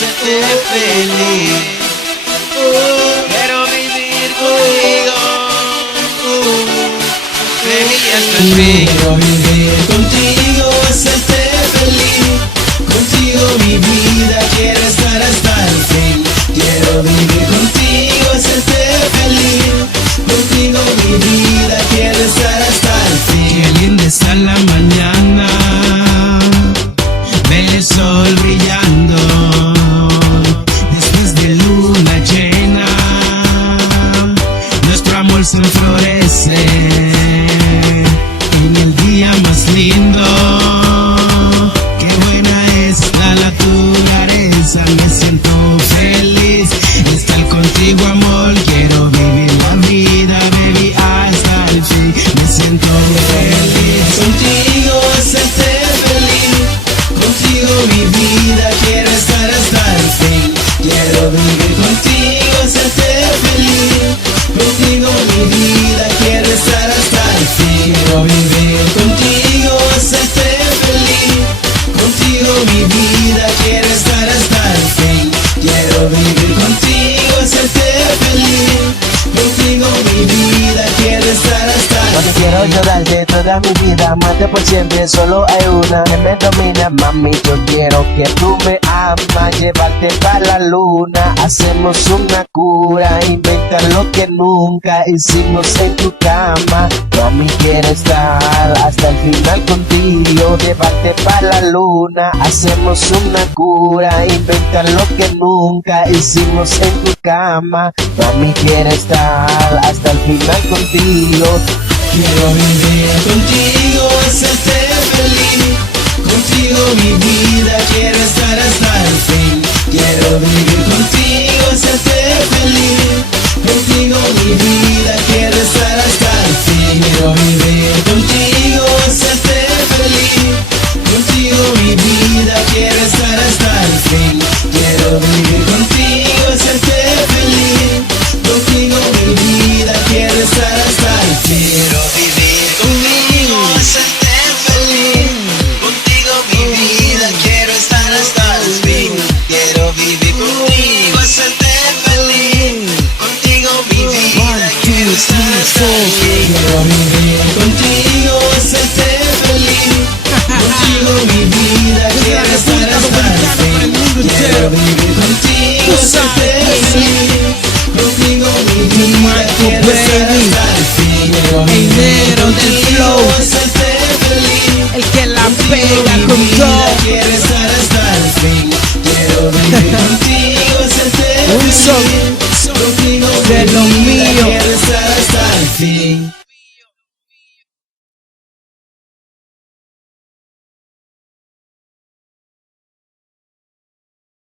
hacerte feliz. Quiero vivir contigo, baby, hasta el fin. Quiero vivir contigo, hacerte feliz. Contigo mi vida, quiero estar hasta el fin. Quiero vivir contigo, hacerte feliz. Contigo mi vida, quiero estar hasta el fin. Qué linda está la mañana, ve el sol brillando, después de luna llena, nuestro amor se florece en el día más lindo. Qué buena es la naturaleza, me siento feliz de estar contigo, amor. Quiero vivir la vida, baby, hasta el fin. Me siento feliz contigo, hacerte feliz. Contigo mi vida, quiero estar hasta el fin. Quiero vivir contigo, hacerte feliz. Contigo mi vida, quiero estar hasta el fin. Quiero vivir contigo, hacerte feliz. Contigo mi vida, quiero estar hasta el fin. Quiero vivir contigo, hacerte feliz. Contigo mi vida, quiero estar hasta el fin. No quiero llorarte toda mi vida, amarte por siempre, solo hay una que me domina, mami. Yo quiero que tú me amas, llevarte para la luna. Hacemos una cura, inventar lo que nunca hicimos en tu cama. Mami, quiero estar hasta el final contigo, llevarte para la luna. Hacemos una cura, inventar lo que nunca hicimos en tu cama. Mami, quiero estar hasta el final contigo. Quiero vivir contigo, hacerte feliz. Contigo mi vida, quiero estar hasta el fin. Quiero vivir contigo, hacerte feliz. Contigo mi vida, quiero estar hasta el fin. Quiero vivir contigo, hacerte feliz. Contigo mi vida, quiero estar hasta el fin. Quiero vivir contigo, hacerte feliz. Contigo mi vida, quiero estar hasta el fin. Quiero vivir contigo, hacerte feliz. Contigo mi vida, quiero estar hasta el fin. Quiero vivir contigo, hacerte feliz. Contigo mi vida, quiero estar hasta el fin. Quiero vivir contigo, hacerte feliz. Contigo mi vida, quiero estar hasta el fin. Quiero vivir contigo, hacerte feliz. Contigo mi vida, quiero estar hasta el fin. Quiero vivir contigo, hacerte feliz. El que la Contigo pega mi con vida, todo. quiero estar hasta el fin. Quiero vivir contigo, hacerte Un son feliz. Contigo de mi lo vida, mío.